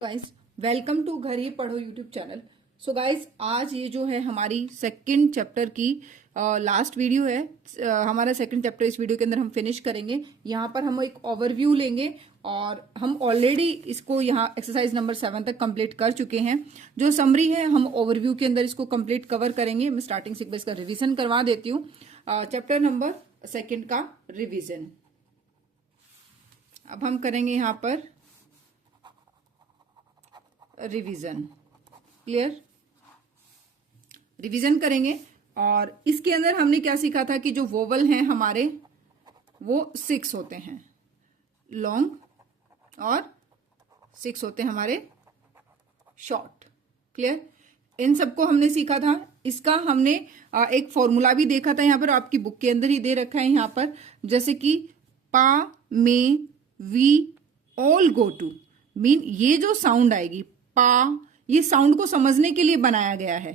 Guys, welcome to घर ही पढ़ो YouTube channel. So guys, आज ये जो है हमारी सेकंड चैप्टर की लास्ट वीडियो है। हमारा सेकंड चैप्टर इस वीडियो के अंदर हम फिनिश करेंगे। यहाँ पर हम एक ओवरव्यू लेंगे और हम ऑलरेडी इसको यहाँ एक्सरसाइज नंबर 7 तक कंप्लीट कर चुके हैं। जो समरी है हम ओवरव्यू के अंदर इसको कंप्लीट कवर करेंगे। मैं स्टार्टिंग से इसका रिविजन करवा देती हूँ। चैप्टर नंबर सेकेंड का रिविजन अब हम करेंगे यहाँ पर रिवीजन। क्लियर, रिवीजन करेंगे। और इसके अंदर हमने क्या सीखा था कि जो वोवल हैं हमारे वो 6 होते हैं लॉन्ग और 6 होते हैं हमारे शॉर्ट। क्लियर, इन सबको हमने सीखा था। इसका हमने एक फॉर्मूला भी देखा था, यहाँ पर आपकी बुक के अंदर ही दे रखा है यहाँ पर। जैसे कि पा में we all go to, mean ये जो साउंड आएगी पा, ये साउंड को समझने के लिए बनाया गया है।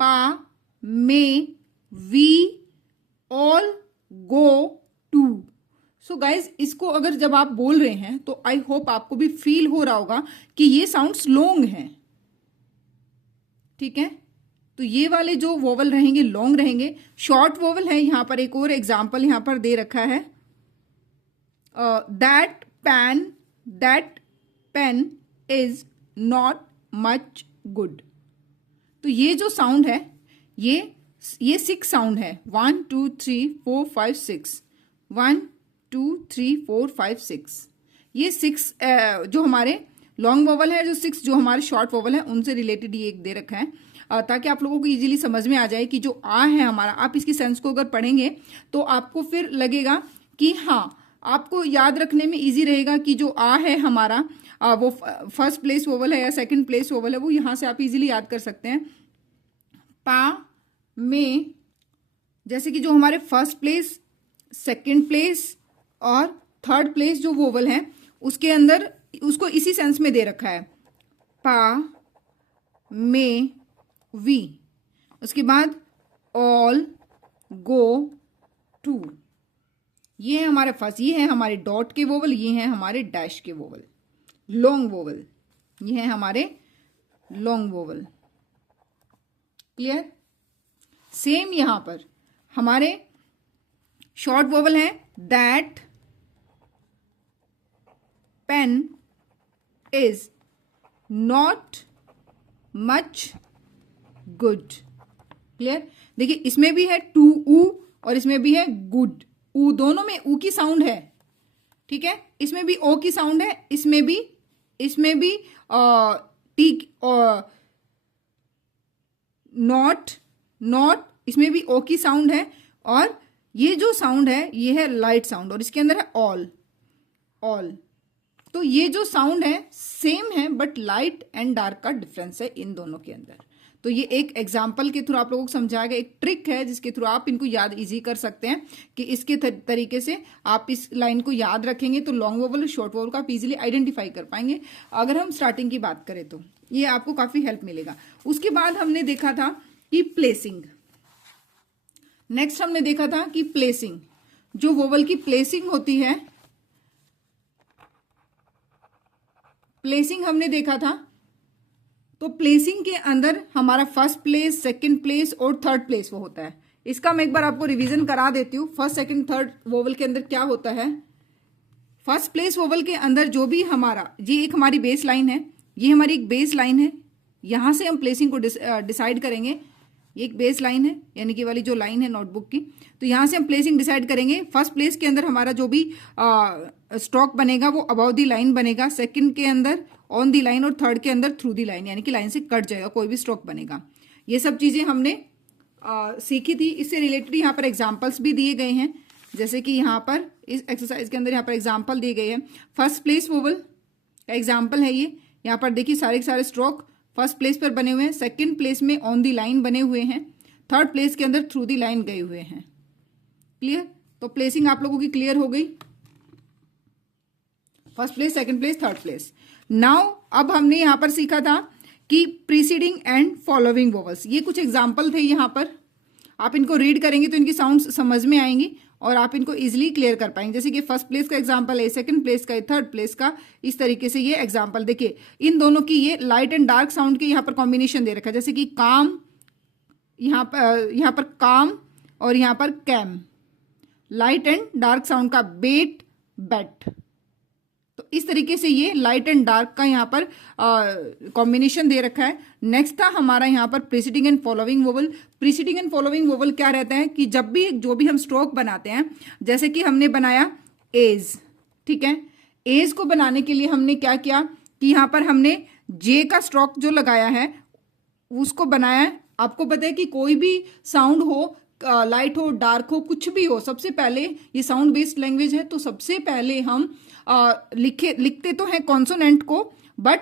पा में we all go to. So guys, इसको अगर जब आप बोल रहे हैं तो आई होप आपको भी फील हो रहा होगा कि ये साउंड्स लॉन्ग हैं। ठीक है, तो ये वाले जो वोवल रहेंगे लॉन्ग रहेंगे। शॉर्ट वोवल है। यहां पर एक और एग्जाम्पल यहां पर दे रखा है, that pain is not much good. तो ये जो साउंड है ये 6 साउंड है। 1 2 3 4 5 6, 1 2 3 4 5 6। ये 6 जो हमारे लॉन्ग वोवल है, जो 6 जो हमारे शॉर्ट वोवल है, उनसे रिलेटेड ये एक दे रखा है, ताकि आप लोगों को इजीली समझ में आ जाए कि जो आ है हमारा, आप इसकी सेंस को अगर पढ़ेंगे तो आपको फिर लगेगा कि हाँ, आपको याद रखने में इजी रहेगा कि जो आ है हमारा वो फर्स्ट प्लेस वोवल है या सेकंड प्लेस वोवल है, वो यहां से आप इजीली याद कर सकते हैं। पा में जैसे कि जो हमारे फर्स्ट प्लेस, सेकंड प्लेस और थर्ड प्लेस जो वोवल है, उसके अंदर उसको इसी सेंस में दे रखा है, पा में वी। उसके बाद ऑल गो टू। ये है हमारे फर्स्ट, ये है हमारे डॉट के वोवल, ये है हमारे डैश के वोवल, लॉन्ग वोवल। ये है हमारे लॉन्ग वोवल। क्लियर, सेम यहां पर हमारे शॉर्ट वोवल है, that pain is not much good. Clear, देखिए इसमें भी है टू ऊ और इसमें भी है गुड। ऊ, दोनों में ऊ की साउंड है। ठीक है, इसमें भी ओ की साउंड है, इसमें भी टी नॉट, इसमें भी ओ की साउंड है। और ये जो साउंड है ये है लाइट साउंड, और इसके अंदर है ऑल। तो ये जो साउंड है सेम है, बट लाइट एंड डार्क का डिफरेंस है इन दोनों के अंदर। तो ये एक एग्जाम्पल के थ्रू आप लोगों को समझाया गया, एक ट्रिक है जिसके थ्रू आप इनको याद इजी कर सकते हैं कि इसके तरीके से आप इस लाइन को याद रखेंगे तो लॉन्ग वोवल और शॉर्ट वोवल को आप इजीली आइडेंटिफाई कर पाएंगे। अगर हम स्टार्टिंग की बात करें तो ये आपको काफी हेल्प मिलेगा। उसके बाद हमने देखा था कि प्लेसिंग। नेक्स्ट हमने देखा था कि प्लेसिंग, जो वोवल की प्लेसिंग होती है, प्लेसिंग हमने देखा था। तो प्लेसिंग के अंदर हमारा फर्स्ट प्लेस, सेकंड प्लेस और थर्ड प्लेस वो होता है। इसका मैं एक बार आपको रिवीजन करा देती हूँ। फर्स्ट सेकंड थर्ड वोवल के अंदर क्या होता है, फर्स्ट प्लेस वोवल के अंदर जो भी हमारा, ये एक हमारी बेस लाइन है, ये हमारी एक बेस लाइन है, यहां से हम प्लेसिंग को डिसाइड करेंगे। ये एक बेस लाइन है, यानी कि वाली जो लाइन है नोटबुक की, तो यहां से हम प्लेसिंग डिसाइड करेंगे। फर्स्ट प्लेस के अंदर हमारा जो भी स्ट्रोक बनेगा वो अबाउट दी लाइन बनेगा, सेकंड के अंदर ऑन दी लाइन और थर्ड के अंदर थ्रू दी लाइन, यानी कि लाइन से कट जाएगा कोई भी स्ट्रोक बनेगा। ये सब चीजें हमने सीखी थी। इससे रिलेटेड यहाँ पर एग्जाम्पल्स भी दिए गए हैं, जैसे कि यहाँ पर इस एक्सरसाइज के अंदर यहाँ पर एग्जाम्पल दिए गए हैं। फर्स्ट प्लेस वोवल का एग्जाम्पल है ये। यहाँ पर देखिए सारे के सारे स्ट्रोक फर्स्ट प्लेस पर बने हुए हैं, सेकंड प्लेस में ऑन दी लाइन बने हुए हैं, थर्ड प्लेस के अंदर थ्रू दी लाइन गए हुए हैं। क्लियर, तो प्लेसिंग आप लोगों की क्लियर हो गई, first place, second place, third place. Now अब हमने यहां पर सीखा था कि प्रीसीडिंग एंड फॉलोइंग वोवल्स। ये कुछ एग्जाम्पल थे, यहां पर आप इनको रीड करेंगे तो इनकी साउंड समझ में आएंगी और आप इनको इजिली क्लियर कर पाएंगे। जैसे कि फर्स्ट प्लेस का एग्जांपल है, सेकंड प्लेस का है, थर्ड प्लेस का, इस तरीके से ये एग्जांपल देखिए। इन दोनों की ये लाइट एंड डार्क साउंड के यहाँ पर कॉम्बिनेशन दे रखा है, जैसे कि काम, यहाँ पर काम और यहाँ पर cam, light and dark sound का बेट, बैट। तो इस तरीके से ये लाइट एंड डार्क का यहाँ पर कॉम्बिनेशन दे रखा है। नेक्स्ट था हमारा यहाँ पर preceding and following vowel. Preceding and following vowel क्या रहता है कि जब भी जो भी हम स्ट्रोक बनाते हैं, जैसे कि हमने बनाया एज, ठीक है, एज को बनाने के लिए हमने क्या किया कि यहाँ पर हमने जे का स्ट्रोक जो लगाया है उसको बनाया है। आपको पता है कि कोई भी साउंड हो, लाइट हो, डार्क हो, कुछ भी हो, सबसे पहले ये साउंड बेस्ड लैंग्वेज है, तो सबसे पहले हम लिखते तो हैं कॉन्सोनेंट को, बट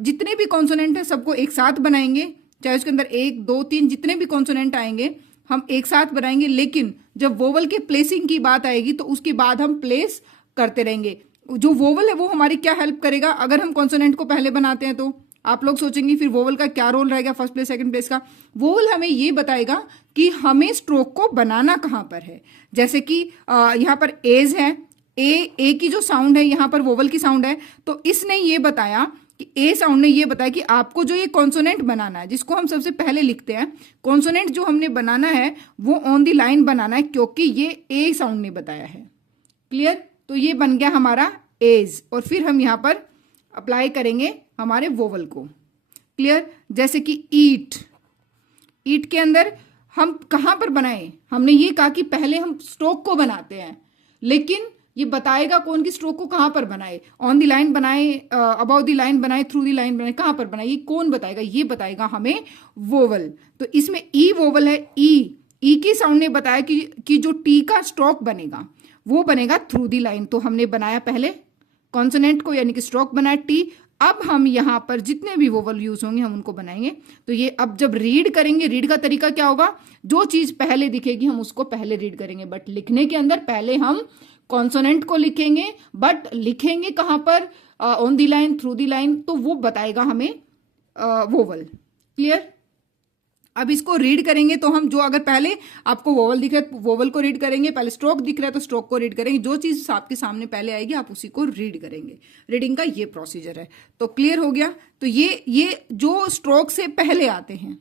जितने भी कॉन्सोनेंट है सबको एक साथ बनाएंगे, चाहे उसके अंदर 1, 2, 3 जितने भी कॉन्सोनेंट आएंगे हम एक साथ बनाएंगे। लेकिन जब वोवल के प्लेसिंग की बात आएगी तो उसके बाद हम प्लेस करते रहेंगे। जो वोवल है वो हमारी क्या हेल्प करेगा, अगर हम कॉन्सोनेंट को पहले बनाते हैं तो आप लोग सोचेंगे फिर वोवल का क्या रोल रहेगा फर्स्ट प्लेस सेकंड प्लेस का। वोवल हमें ये बताएगा कि हमें स्ट्रोक को बनाना कहाँ पर है। जैसे कि यहाँ पर एज है, ए की जो साउंड है यहाँ पर वोवल की साउंड है, तो इसने ये बताया कि ए साउंड ने ये बताया कि आपको जो ये कॉन्सोनेंट बनाना है, जिसको हम सबसे पहले लिखते हैं, कॉन्सोनेंट जो हमने बनाना है वो ऑन द लाइन बनाना है, क्योंकि ये ए साउंड ने बताया है। क्लियर? तो ये बन गया हमारा एज, और फिर हम यहाँ पर अप्लाई करेंगे हमारे वोवल को। क्लियर? जैसे कि ईट, ईट के अंदर हम कहाँ पर बनाए, हमने ये कहा कि पहले हम स्ट्रोक को बनाते हैं, लेकिन ये बताएगा कौन की स्ट्रोक को कहाँ पर बनाए, ऑन द लाइन बनाए, अबाउ द लाइन बनाए, थ्रू द लाइन बनाए, कहाँ पर बनाए, ये कौन बताएगा, ये बताएगा हमें वोवल। तो इसमें ई वोवल है, ई की साउंड ने बताया कि जो टी का स्ट्रोक बनेगा वो बनेगा थ्रू द लाइन। तो हमने बनाया पहले कॉन्सोनेंट को, यानी कि स्ट्रोक बनाया टी। अब हम यहाँ पर जितने भी वोवल यूज होंगे हम उनको बनाएंगे। तो ये अब जब रीड करेंगे, रीड का तरीका क्या होगा, जो चीज पहले दिखेगी हम उसको पहले रीड करेंगे, बट लिखने के अंदर पहले हम कॉन्सोनेंट को लिखेंगे, बट लिखेंगे कहाँ पर, on the line, through the line, तो वो बताएगा हमें वोवल। क्लियर? अब इसको रीड करेंगे तो हम जो, अगर पहले आपको वोवल दिख रहा है वोवल को रीड करेंगे, पहले स्ट्रोक दिख रहा है तो स्ट्रोक को रीड करेंगे, जो चीज आपके सामने पहले आएगी आप उसी को रीड करेंगे। रीडिंग का ये प्रोसीजर है। तो क्लियर हो गया? तो ये जो स्ट्रोक से पहले आते हैं,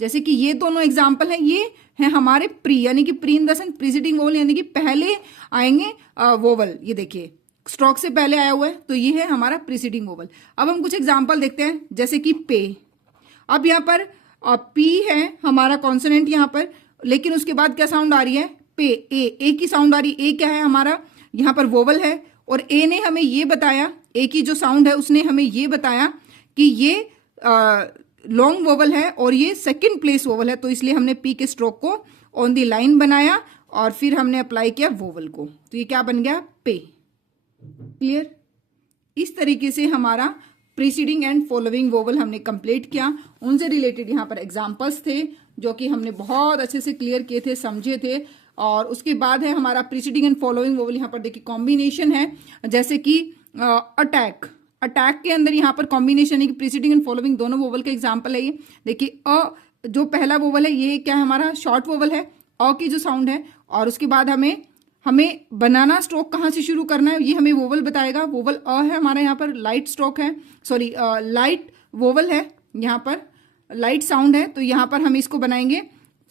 जैसे कि ये दोनों एग्जाम्पल हैं, ये है हमारे प्री, यानी कि pre in the sense preceding vowel, यानी कि पहले आएंगे वोवल। ये देखिए स्ट्रोक से पहले आया हुआ है, तो ये है हमारा प्रीसीडिंग वोवल। अब हम कुछ एग्जाम्पल देखते हैं, जैसे कि पे। अब यहाँ पर पी है हमारा कॉन्सोनेंट यहाँ पर, लेकिन उसके बाद क्या साउंड आ रही है, पे, ए की साउंड आ रही है। ए क्या है हमारा, यहाँ पर वोवल है, और ए ने हमें ये बताया, ए की जो साउंड है उसने हमें ये बताया कि ये लॉन्ग वोवल है और ये सेकंड प्लेस वोवल है, तो इसलिए हमने पी के स्ट्रोक को ऑन दी लाइन बनाया और फिर हमने अप्लाई किया वोवल को, तो ये क्या बन गया, पे। क्लियर? इस तरीके से हमारा प्रीसीडिंग एंड फॉलोइंग वोवल हमने कंप्लीट किया। उनसे रिलेटेड यहाँ पर एग्जाम्पल्स थे जो कि हमने बहुत अच्छे से क्लियर किए थे, समझे थे। और उसके बाद है हमारा प्रीसीडिंग एंड फॉलोइंग वोवल। यहाँ पर देखिए कॉम्बिनेशन है, जैसे कि अटैक, अटैक के अंदर यहाँ पर कॉम्बिनेशन है कि प्रीसीडिंग एंड फॉलोइंग दोनों वोवल का एग्जाम्पल है ये। देखिए जो पहला वोवल है ये क्या है हमारा, शॉर्ट वोवल है, की जो साउंड है, और उसके बाद हमें बनाना स्ट्रोक कहाँ से शुरू करना है ये हमें वोवल बताएगा। वोवल है हमारा, यहाँ पर लाइट स्ट्रोक है, सॉरी लाइट वोवल है, यहाँ पर लाइट साउंड है, तो यहाँ पर हम इसको बनाएंगे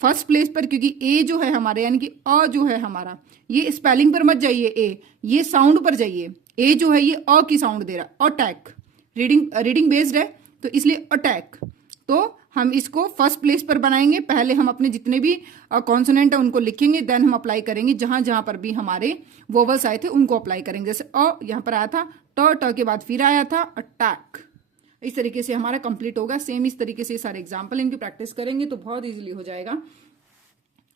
फर्स्ट प्लेस पर, क्योंकि ए जो है हमारे, यानी कि जो है हमारा, ये स्पेलिंग पर मत जाइए, ये साउंड पर जाइए। ए जो है ये की साउंड दे रहा है, अटैक, रीडिंग बेस्ड है, तो इसलिए अटैक, तो हम इसको फर्स्ट प्लेस पर बनाएंगे। पहले हम अपने जितने भी कॉन्सोनेंट है उनको लिखेंगे, देन हम अप्लाई करेंगे जहां जहां पर भी हमारे वोवल्स आए थे उनको अप्लाई करेंगे। जैसे यहाँ पर आया था, ट के बाद फिर आया था अटैक, इस तरीके से हमारा कंप्लीट होगा। सेम इस तरीके से सारे एग्जाम्पल इनकी प्रैक्टिस करेंगे तो बहुत इजीली हो जाएगा।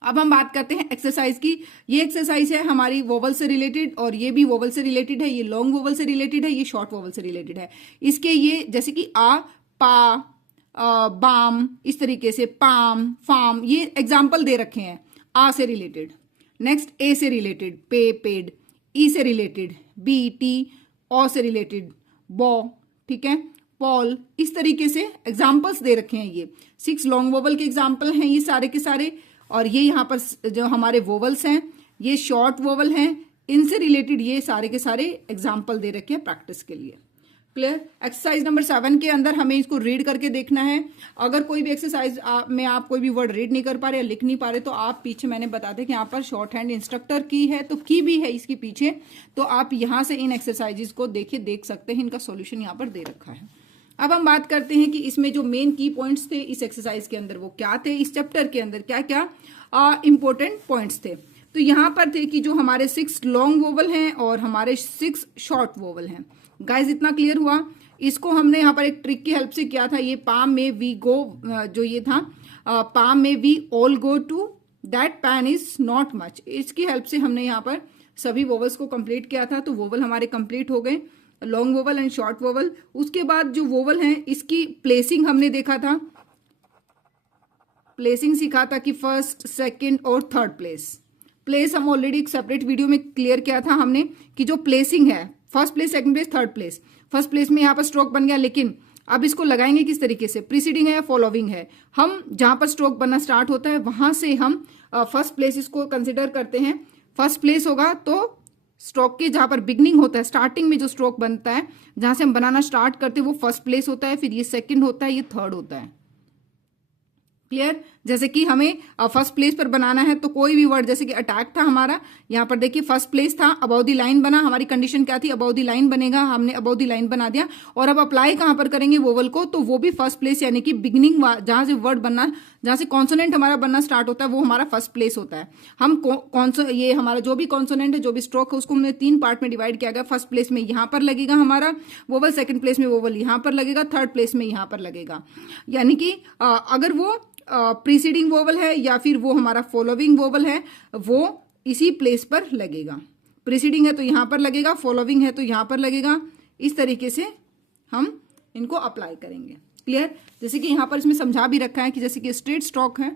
अब हम बात करते हैं एक्सरसाइज की। ये एक्सरसाइज है हमारी वोवल से रिलेटेड, और ये भी वोवल से रिलेटेड है, ये लॉन्ग वोवल से रिलेटेड है, ये शॉर्ट वोवल से रिलेटेड है। इसके ये जैसे कि आ, पा, बाम, इस तरीके से पाम, फार्म, ये एग्जाम्पल दे रखे हैं आ से रिलेटेड। नेक्स्ट ए से रिलेटेड पे, पेड, ई से रिलेटेड बी, टी, ओ से रिलेटेड बॉ, ठीक है, पॉल, इस तरीके से एग्जाम्पल्स दे रखे हैं। ये 6 लॉन्ग वोवल के एग्जाम्पल हैं ये सारे के सारे, और ये यहाँ पर जो हमारे वोवल्स हैं ये शॉर्ट वोवल हैं, इनसे रिलेटेड ये सारे के सारे एग्जाम्पल दे रखे हैं प्रैक्टिस के लिए। क्लियर। एक्सरसाइज नंबर 7 के अंदर हमें इसको रीड करके देखना है। अगर कोई भी एक्सरसाइज में आप कोई भी वर्ड रीड नहीं कर पा रहे या लिख नहीं पा रहे तो आप पीछे मैंने बता दें कि यहाँ पर शॉर्ट हैंड इंस्ट्रक्टर की है, तो की भी है इसके पीछे, तो आप यहाँ से इन एक्सरसाइजेस को देख सकते हैं। इनका सॉल्यूशन यहाँ पर दे रखा है। अब हम बात करते हैं कि इसमें जो मेन की पॉइंट्स थे इस एक्सरसाइज के अंदर वो क्या थे, इस चैप्टर के अंदर क्या क्या इंपॉर्टेंट पॉइंट्स थे। तो यहाँ पर थे कि जो हमारे 6 लॉन्ग वोवल हैं और हमारे 6 शॉर्ट वोवल हैं। गाइज इतना क्लियर हुआ। इसको हमने यहाँ पर एक ट्रिक की हेल्प से किया था। ये पाम में वी गो, जो ये था पाम में we all go to that pan is not much, इसकी हेल्प से हमने यहाँ पर सभी वोवल्स को कंप्लीट किया था। तो वोवल हमारे कंप्लीट हो गए, long vowel and short vowel. उसके बाद जो वोवल हैं इसकी प्लेसिंग हमने देखा था, प्लेसिंग सीखा था कि फर्स्ट, सेकंड और थर्ड प्लेस हम ऑलरेडी एक सेपरेट वीडियो में क्लियर किया था हमने कि जो प्लेसिंग है first place, second place, third place. First place में यहाँ पर स्ट्रोक बन गया, लेकिन अब इसको लगाएंगे किस तरीके से, प्रीसीडिंग है या फॉलोइंग है। हम जहां पर स्ट्रोक बनना स्टार्ट होता है वहां से हम फर्स्ट प्लेस इसको कंसिडर करते हैं। फर्स्ट प्लेस होगा तो स्ट्रोक के जहां पर बिगनिंग होता है, स्टार्टिंग में जो स्ट्रोक बनता है जहां से हम बनाना स्टार्ट करते हैं वो फर्स्ट प्लेस होता है, फिर ये सेकंड होता है, ये थर्ड होता है। क्लियर। जैसे कि हमें फर्स्ट प्लेस पर बनाना है तो कोई भी वर्ड, जैसे कि अटैक था हमारा, यहाँ पर देखिए फर्स्ट प्लेस था, अबव द लाइन बना। हमारी कंडीशन क्या थी, अबव द लाइन बनेगा, हमने अबव द लाइन बना दिया। और अब अप्लाई कहां पर करेंगे वोवल को, तो वो भी फर्स्ट प्लेस, यानी कि बिगिनिंग जहां से वर्ड बनना, जहां से कॉन्सोनेंट हमारा बनना स्टार्ट होता है वो हमारा फर्स्ट प्लेस होता है। हम ये हमारा जो भी कॉन्सोनेंट है, जो भी स्ट्रोक है, उसको हमने 3 पार्ट में डिवाइड किया गया। फर्स्ट प्लेस में यहां पर लगेगा हमारा वोवल, सेकंड प्लेस में वोवल यहां पर लगेगा, थर्ड प्लेस में यहां पर लगेगा। यानी कि अगर वो प्रीसीडिंग वोवल है या फिर वो हमारा फॉलोइंग वोवल है, वो इसी प्लेस पर लगेगा। प्रीसीडिंग है तो यहां पर लगेगा, फॉलोइंग है तो यहां पर लगेगा। इस तरीके से हम इनको अप्लाई करेंगे। क्लियर। जैसे कि यहां पर इसमें समझा भी रखा है कि जैसे कि स्ट्रेट स्ट्रोक है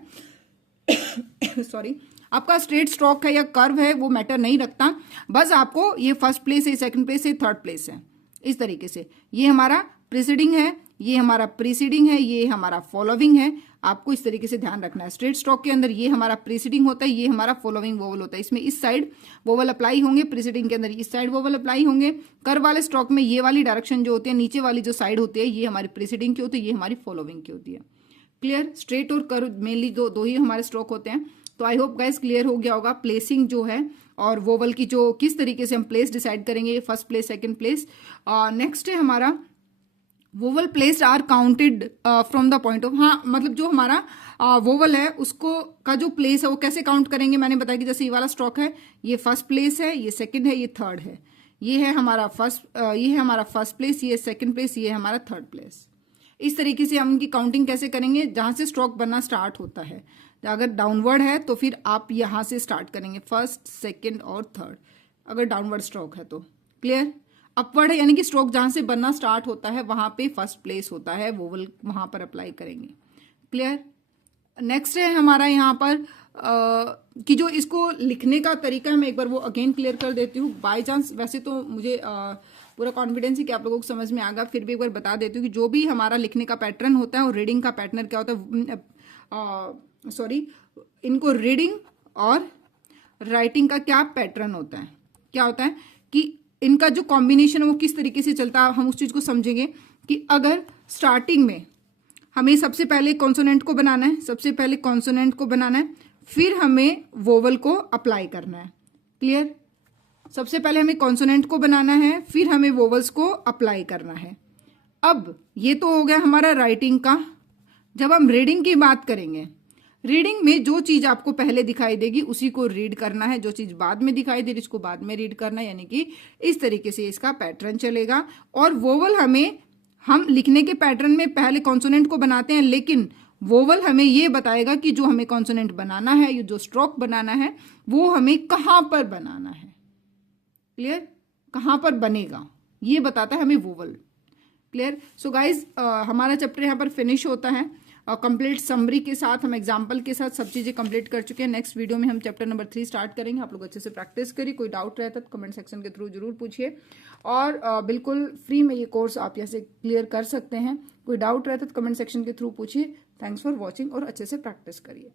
सॉरी, आपका स्ट्रेट स्ट्रोक है या कर्व है वो मैटर नहीं रखता, बस आपको ये फर्स्ट प्लेस है, सेकंड प्लेस है, थर्ड प्लेस है। इस तरीके से ये हमारा प्रीसीडिंग है, ये हमारा प्रीसीडिंग है, ये हमारा फॉलोइंग है। आपको इस तरीके से ध्यान रखना है। स्ट्रेट स्ट्रोक के अंदर ये हमारा प्रीसीडिंग होता है, ये हमारा फॉलोइंग वोवल होता है। इसमें इस साइड वोवल अप्लाई होंगे, प्रीसीडिंग के अंदर इस साइड वोवल अप्लाई होंगे। कर्व वाले स्ट्रोक में ये वाली डायरेक्शन जो होती है, नीचे वाली जो साइड होती है, ये हमारी प्रीसीडिंग की होती है, ये हमारी फॉलोइंग की होती है। क्लियर। स्ट्रेट और कर्व मेनली दो ही हमारे स्ट्रोक होते हैं। तो आई होप गाइस क्लियर हो गया होगा प्लेसिंग जो है और वोवल की जो किस तरीके से हम प्लेस डिसाइड करेंगे, first place, second place. Next है हमारा vowel placed are counted from the point of, हाँ मतलब जो हमारा वोवल है उसको का जो प्लेस है वो कैसे काउंट करेंगे, मैंने बताया कि जैसे ये वाला स्ट्रोक है, ये फर्स्ट प्लेस है, ये सेकंड है, ये थर्ड है, ये है हमारा फर्स्ट प्लेस, ये सेकंड प्लेस, ये है हमारा थर्ड प्लेस। इस तरीके से हम उनकी काउंटिंग कैसे करेंगे, जहां से स्ट्रोक बनना स्टार्ट होता है। अगर डाउनवर्ड है तो फिर आप यहां से स्टार्ट करेंगे, फर्स्ट, सेकंड और थर्ड, अगर डाउनवर्ड स्ट्रोक है तो। क्लियर। अपवर्ड है यानी कि स्ट्रोक जहां से बनना स्टार्ट होता है वहां पे फर्स्ट प्लेस होता है, वोवल वहां पर अप्लाई करेंगे। क्लियर। नेक्स्ट है हमारा यहाँ पर कि जो इसको लिखने का तरीका है, मैं एक बार वो अगेन क्लियर कर देती हूँ। बाय चांस वैसे तो मुझे पूरा कॉन्फिडेंस है कि आप लोगों को समझ में आएगा, फिर भी एक बार बता देती हूँ कि जो भी हमारा लिखने का पैटर्न होता है और रीडिंग का पैटर्न क्या होता है, सॉरी, इनको रीडिंग और राइटिंग का क्या पैटर्न होता है, क्या होता है कि इनका जो कॉम्बिनेशन है वो किस तरीके से चलता है। हम उस चीज को समझेंगे कि अगर स्टार्टिंग में हमें सबसे पहले कॉन्सोनेंट को बनाना है, फिर हमें वोवल को अप्लाई करना है। क्लियर। सबसे पहले हमें कॉन्सोनेंट को बनाना है, फिर हमें वोवल्स को अप्लाई करना है। अब ये तो हो गया हमारा राइटिंग का। जब हम रीडिंग की बात करेंगे, रीडिंग में जो चीज आपको पहले दिखाई देगी उसी को रीड करना है, जो चीज बाद में दिखाई दे रही उसको बाद में रीड करना है, यानी कि इस तरीके से इसका पैटर्न चलेगा। और वोवल हम लिखने के पैटर्न में पहले कॉन्सोनेंट को बनाते हैं, लेकिन वोवल हमें ये बताएगा कि जो हमें कॉन्सोनेंट बनाना है, जो स्ट्रोक बनाना है, वो हमें कहां पर बनाना है। क्लियर। कहां पर बनेगा ये बताता है हमें वोवल। क्लियर। सो गाइज हमारा चैप्टर यहाँ पर फिनिश होता है कंप्लीट समरी के साथ। हम एग्जाम्पल के साथ सब चीजें कंप्लीट कर चुके हैं। नेक्स्ट वीडियो में हम चैप्टर नंबर 3 स्टार्ट करेंगे। आप लोग अच्छे से प्रैक्टिस करिए। कोई डाउट रहता तो कमेंट सेक्शन के थ्रू जरूर पूछिए, और बिल्कुल फ्री में ये कोर्स आप यहाँ से क्लियर कर सकते हैं। कोई डाउट रहता तो कमेंट सेक्शन के थ्रू पूछिए। थैंक्स फॉर वॉचिंग और अच्छे से प्रैक्टिस करिए।